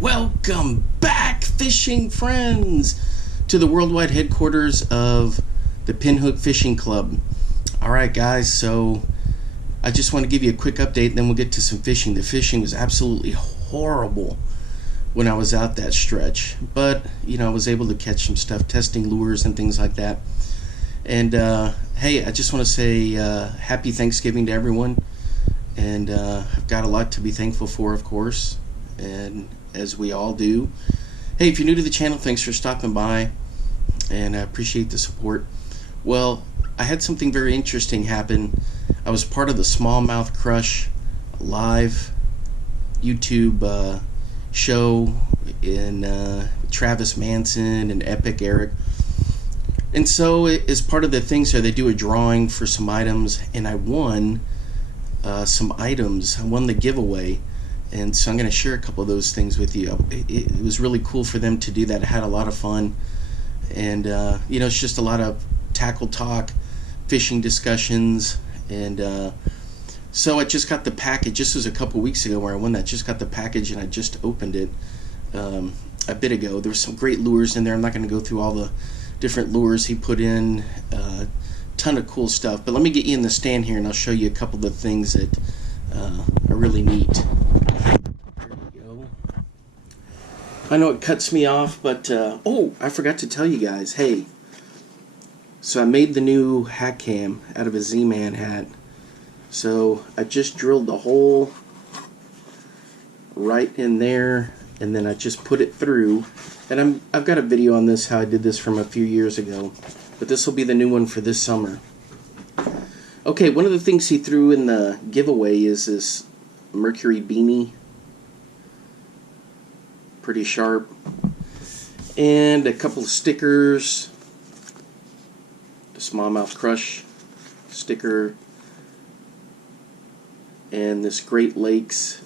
Welcome back, fishing friends, to the worldwide headquarters of the Pinhook Fishing Club. Alright guys, so I just want to give you a quick update, then we'll get to some fishing. The fishing was absolutely horrible when I was out that stretch, but you know, I was able to catch some stuff, testing lures and things like that. And hey, I just want to say happy Thanksgiving to everyone, and I've got a lot to be thankful for, of course, and as we all do. Hey, if you're new to the channel, thanks for stopping by, and I appreciate the support. Well, I had something very interesting happen. I was part of the Smallmouth Crush live YouTube show in Travis Manson and Epic Eric. And so as part of the things there, they do a drawing for some items, and I won some items. I won the giveaway, and so I'm going to share a couple of those things with you. It was really cool for them to do that. I had a lot of fun, and you know, it's just a lot of tackle talk, fishing discussions, and so I just got the package. This was a couple weeks ago where I won that. Just got the package, and I just opened it a bit ago. There were some great lures in there. I'm not going to go through all the different lures he put in. Ton of cool stuff. But let me get you in the stand here, and I'll show you a couple of the things that are really neat. There we go. I know it cuts me off, but oh, I forgot to tell you guys. Hey, so I made the new hat cam out of a Z-Man hat. So I just drilled the hole right in there, and then I just put it through. And I've got a video on this, how I did this from a few years ago, but this will be the new one for this summer. Okay, one of the things he threw in the giveaway is this Mercury beanie. Pretty sharp. And a couple of stickers. The Smallmouth Crush sticker. And this Great Lakes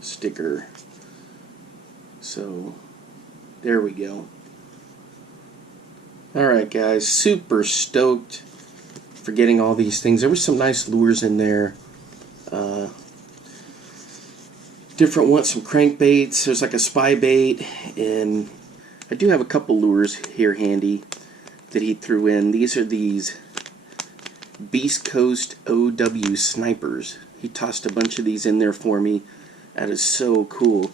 sticker. So there we go. Alright guys, super stoked for getting all these things. There were some nice lures in there. Different ones, some crankbaits. There's like a spy bait, and I do have a couple lures here handy that he threw in. These are these Beast Coast OW snipers. He tossed a bunch of these in there for me. That is so cool.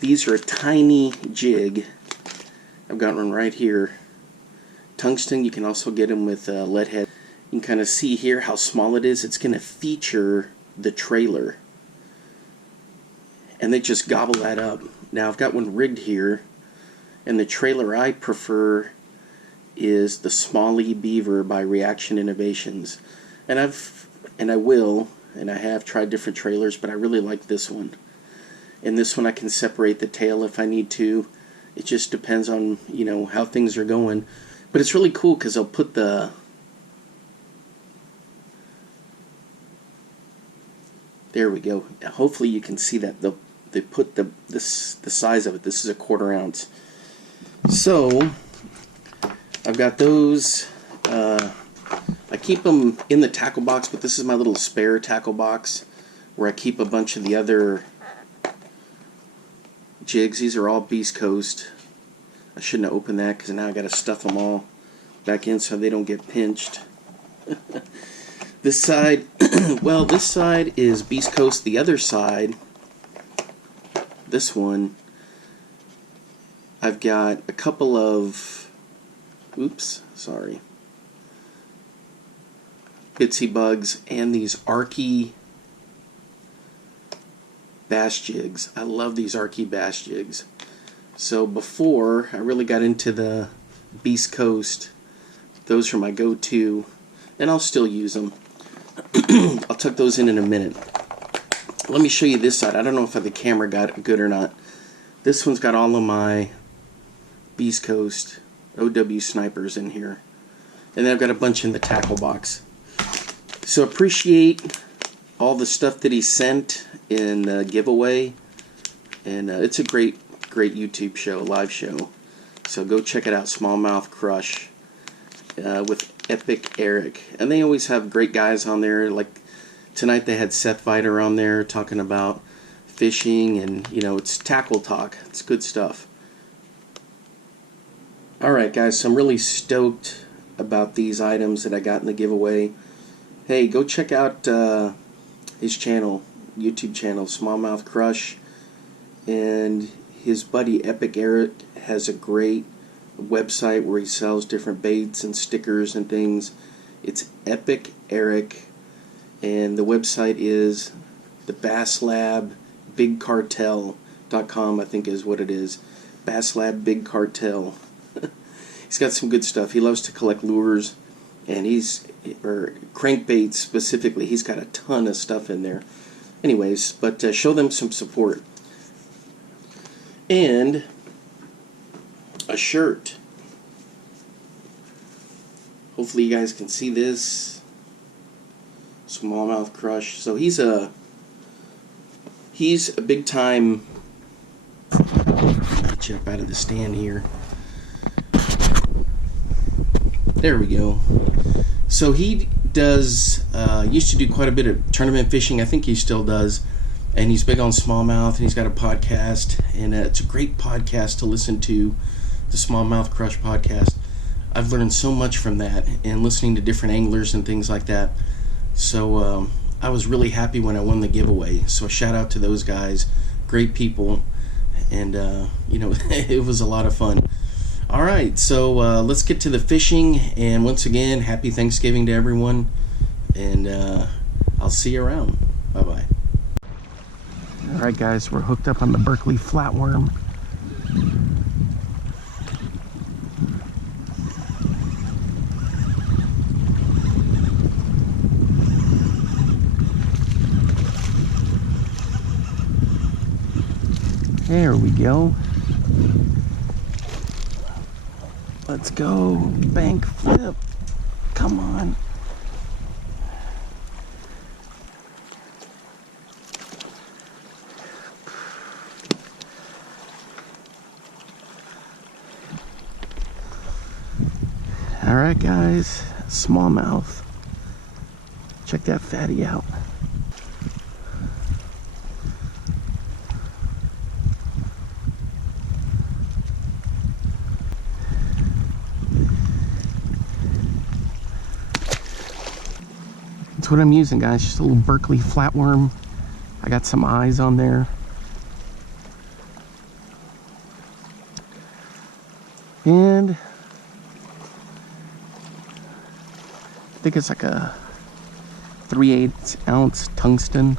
These are a tiny jig. I've got one right here. Tungsten. You can also get them with lead head. You can kind of see here how small it is. It's going to feature the trailer, and they just gobble that up. Now I've got one rigged here, and the trailer I prefer is the Smallie Beaver by Reaction Innovations. And I have tried different trailers, but I really like this one. And this one I can separate the tail if I need to. It just depends on, you know, how things are going. But it's really cool because I'll put the there we go. Hopefully you can see that they put the size of it. This is a 1/4 ounce. So I've got those. I keep them in the tackle box, but this is my little spare tackle box where I keep a bunch of the other jigs. These are all Beast Coast. I shouldn't have opened that because now I got to stuff them all back in so they don't get pinched. This side, well, this side is Beast Coast. The other side, this one, I've got a couple of, oops, sorry, Bitsy Bugs and these Arky bass jigs. I love these Arky bass jigs. So before I really got into the Beast Coast, those are my go-to, and I'll still use them. I'll tuck those in a minute. Let me show you this side. I don't know if the camera got it good or not. This one's got all of my Beast Coast OW snipers in here, and then I've got a bunch in the tackle box. So appreciate all the stuff that he sent in the giveaway, and it's a great YouTube show, live show. So go check it out, Smallmouth Crush with Epic Eric, and they always have great guys on there. Like tonight they had Seth Viter on there talking about fishing, and it's tackle talk. It's good stuff. Alright guys, so I'm really stoked about these items that I got in the giveaway. Hey, go check out his channel, YouTube channel, Smallmouth Crush, and his buddy Epic Eric has a great website where he sells different baits and stickers and things. It's Epic Eric, and the website is the Bass Lab Big Cartel.com, I think is what it is. Bass Lab Big Cartel. He's got some good stuff. He loves to collect lures, and or crankbaits specifically. He's got a ton of stuff in there. Anyways, but show them some support. And a shirt. Hopefully you guys can see this. Smallmouth Crush. So he's a big time. Get you up out of the stand here. There we go. So he does, used to do quite a bit of tournament fishing. I think he still does. And he's big on smallmouth, and he's got a podcast. And it's a great podcast to listen to, the Smallmouth Crush podcast. I've learned so much from that, and listening to different anglers and things like that. So I was really happy when I won the giveaway. So a shout out to those guys. Great people. And, it was a lot of fun. Alright, so let's get to the fishing, and once again, happy Thanksgiving to everyone, and I'll see you around. Bye-bye. Alright guys, we're hooked up on the Berkley Flatworm. There we go. Let's go. Bank flip. Come on. Alright guys, smallmouth. Check that fatty out. That's what I'm using, guys. Just a little Berkley flatworm. I got some eyes on there. And I think it's like a 3/8 ounce tungsten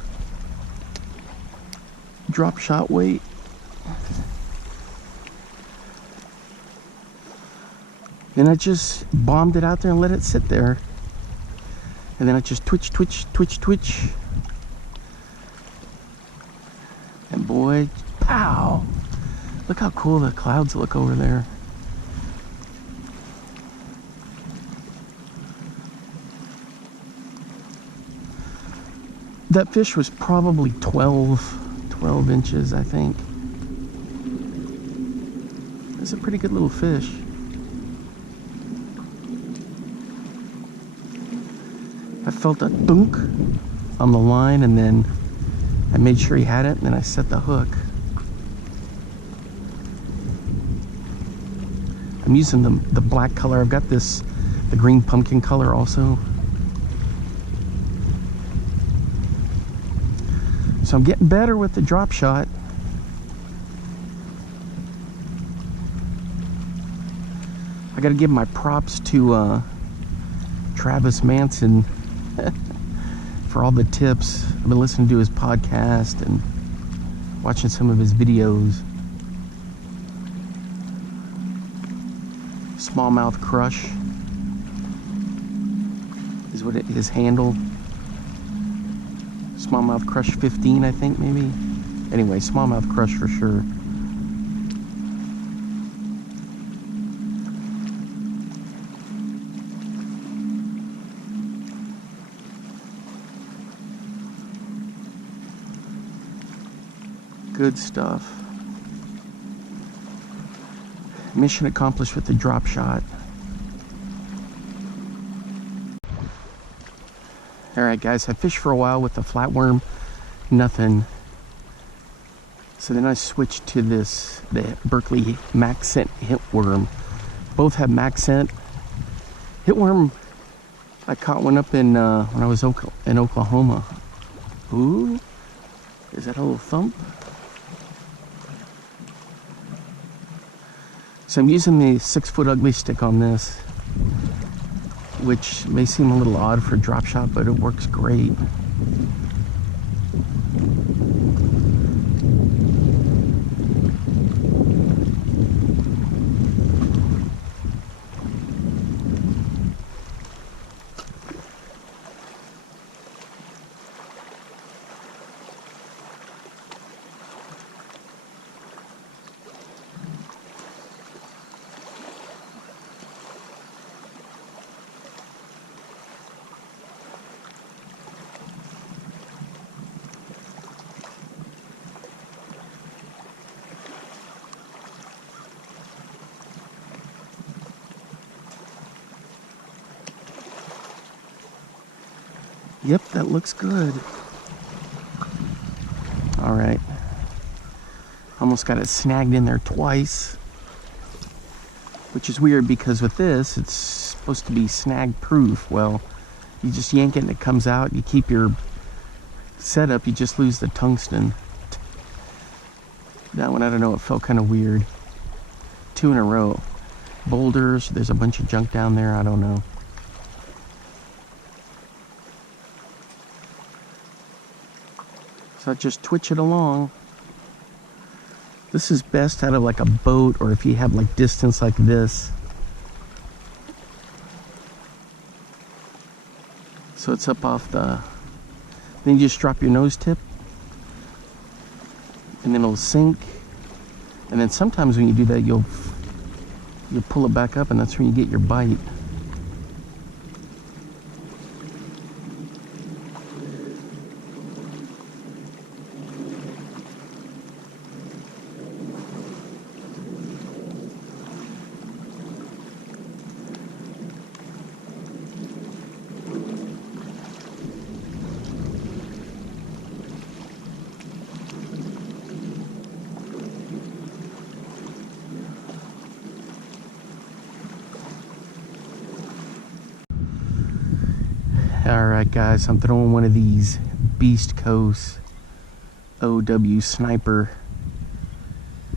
drop shot weight. And I just bombed it out there and let it sit there. And then I just twitch, twitch, twitch, twitch. And boy, pow! Look how cool the clouds look over there. That fish was probably 12 inches, I think. It's a pretty good little fish. I felt a thunk on the line, and then I made sure he had it, and then I set the hook. I'm using the black color. I've got the green pumpkin color also. So I'm getting better with the drop shot. I gotta give my props to Travis Manson for all the tips. I've been listening to his podcast and watching some of his videos. Smallmouth Crush is what his handle. Smallmouth Crush 15, I think, maybe. Anyway, Smallmouth Crush for sure. Good stuff. Mission accomplished with the drop shot. Alright guys, I fished for a while with the flatworm. Nothing So then I switched to the Berkley Max Scent Hitworm. Both have Max Scent. Hitworm, I caught one up in when I was in Oklahoma. Ooh, is that a little thump? So I'm using the 6-foot ugly stick on this, which may seem a little odd for a drop shot, but it works great. Yep, that looks good. All right. Almost got it snagged in there twice, which is weird because with this, it's supposed to be snag proof. Well, you just yank it and it comes out. You keep your setup, you just lose the tungsten. That one, I don't know, it felt kind of weird. 2 in a row. Boulders, there's a bunch of junk down there, I don't know. So I just twitch it along. This is best out of like a boat, or if you have like distance like this. So it's up off the, then you just drop your nose tip and then it'll sink. And then sometimes when you do that, you'll pull it back up, and that's when you get your bite. Alright guys, I'm throwing one of these Beast Coast OW Sniper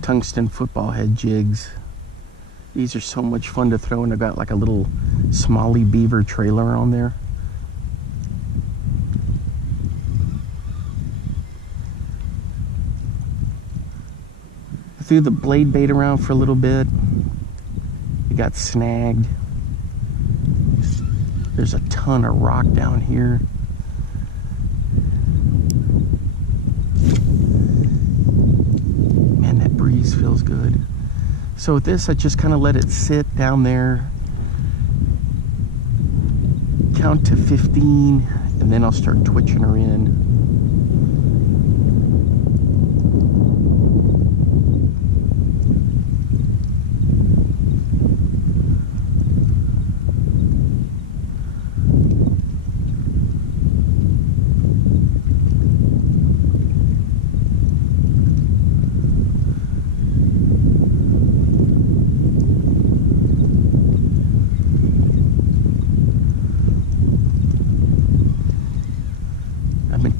tungsten football head jigs. These are so much fun to throw, and I've got like a little Smallie beaver trailer on there. I threw the blade bait around for a little bit. It got snagged. There's a ton of rock down here. Man, that breeze feels good. So with this, I just kind of let it sit down there. Count to 15, and then I'll start twitching her in.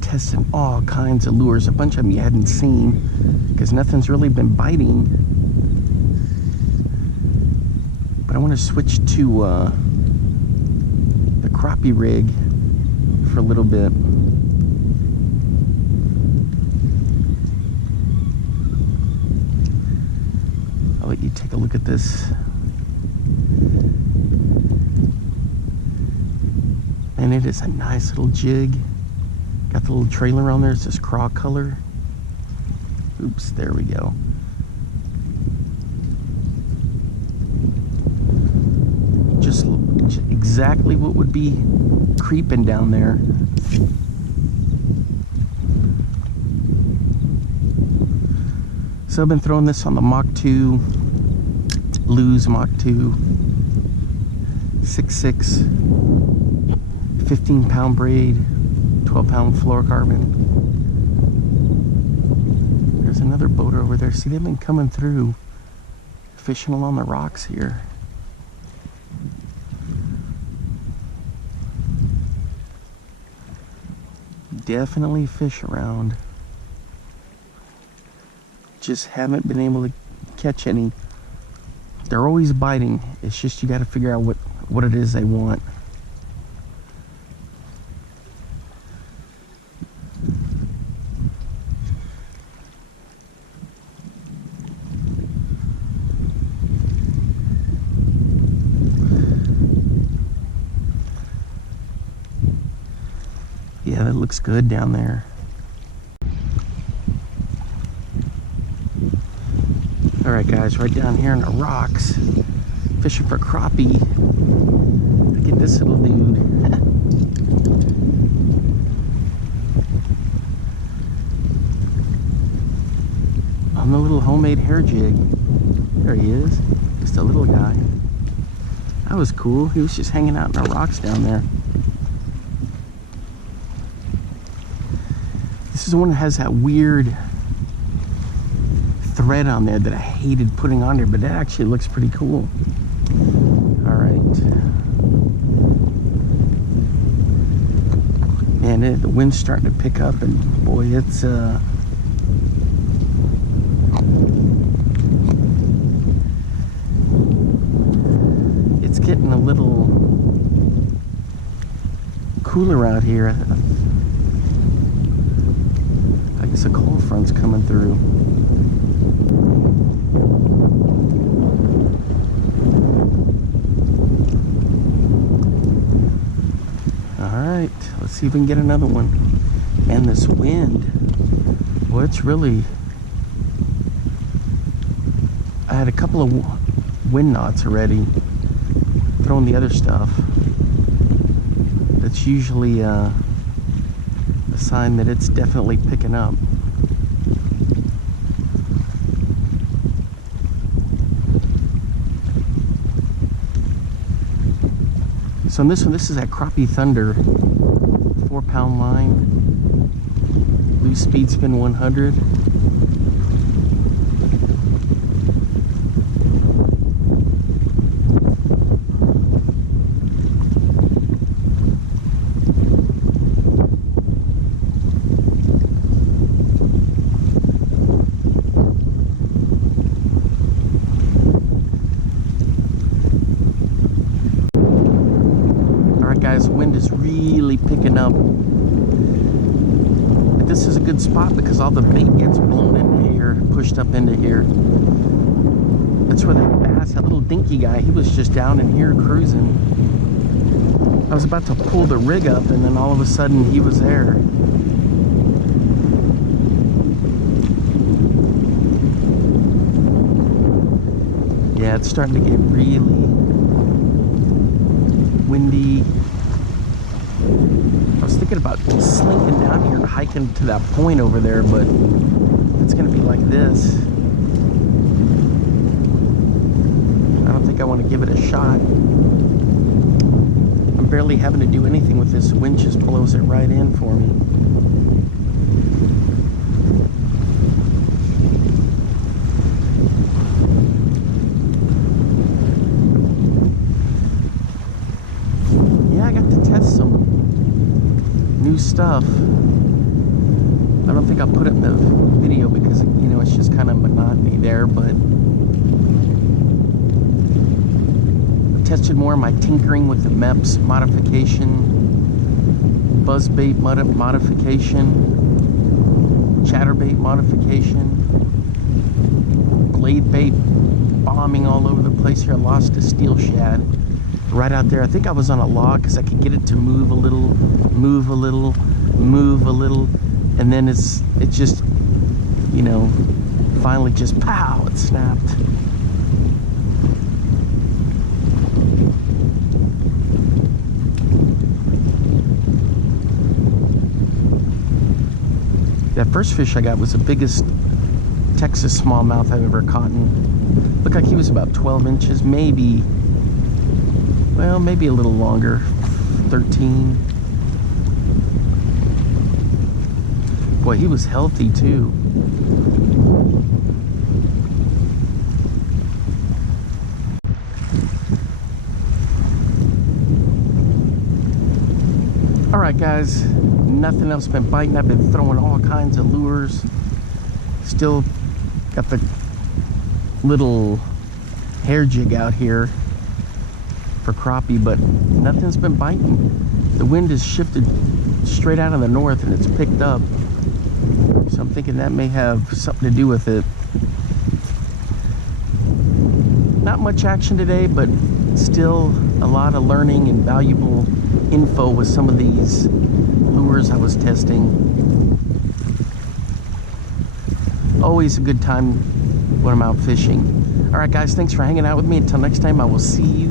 Testing all kinds of lures, a bunch of them you hadn't seen because nothing's really been biting. But I want to switch to the crappie rig for a little bit. I'll let you take a look at this. And it is a nice little jig. Got the little trailer on there. It's this craw color. Oops, there we go. Just exactly what would be creeping down there. So I've been throwing this on the Mach 2, Lew's Mach 2, 6.6, 15-pound braid. 12-pound fluorocarbon. There's another boat over there. See, they've been coming through, fishing along the rocks here. Definitely fish around. Just haven't been able to catch any. They're always biting. It's just you got to figure out what it is they want. Yeah, that looks good down there. Alright guys, right down here in the rocks, fishing for crappie. Look at this little dude. On the little homemade hair jig. There he is, just a little guy. That was cool. He was just hanging out in the rocks down there. This is the one that has that weird thread on there that I hated putting on there, but that actually looks pretty cool. All right. Man, the wind's starting to pick up, and boy, it's getting a little cooler out here. I guess a cold front's coming through. Alright, let's see if we can get another one. And this wind, well, it's really... I had a couple of wind knots already. Throwing the other stuff. That's usually a sign that it's definitely picking up. So on this one, this is that Crappie Thunder 4-pound line, loose speed spin 100. Guys, wind is really picking up. But this is a good spot because all the bait gets blown into here, pushed up into here. That's where that bass, that little dinky guy, he was just down in here cruising. I was about to pull the rig up and then all of a sudden he was there. Yeah, it's starting to get really windy. I was thinking about slinking down here and hiking to that point over there, but it's going to be like this. I don't think I want to give it a shot. I'm barely having to do anything with this. The wind just blows it right in for me. New stuff. I don't think I'll put it in the video because, you know, it's just kind of monotony there, but I tested more of my tinkering with the MEPS modification, buzzbait modification, chatterbait modification, blade bait bombing all over the place here. I lost a steel shad right out there. I think I was on a log because I could get it to move a little, move a little, move a little, and then it just, you know, finally just pow, it snapped. That first fish I got was the biggest Texas smallmouth I've ever caught. And looked like he was about 12 inches, maybe. Well, maybe a little longer, 13. Boy, he was healthy too. Alright guys, nothing else been biting. I've been throwing all kinds of lures. Still got the little hair jig out here for crappie, but nothing's been biting. The wind has shifted straight out of the north and it's picked up. So I'm thinking that may have something to do with it. Not much action today, but still a lot of learning and valuable info with some of these lures I was testing. Always a good time when I'm out fishing. Alright guys, thanks for hanging out with me. Until next time, I will see you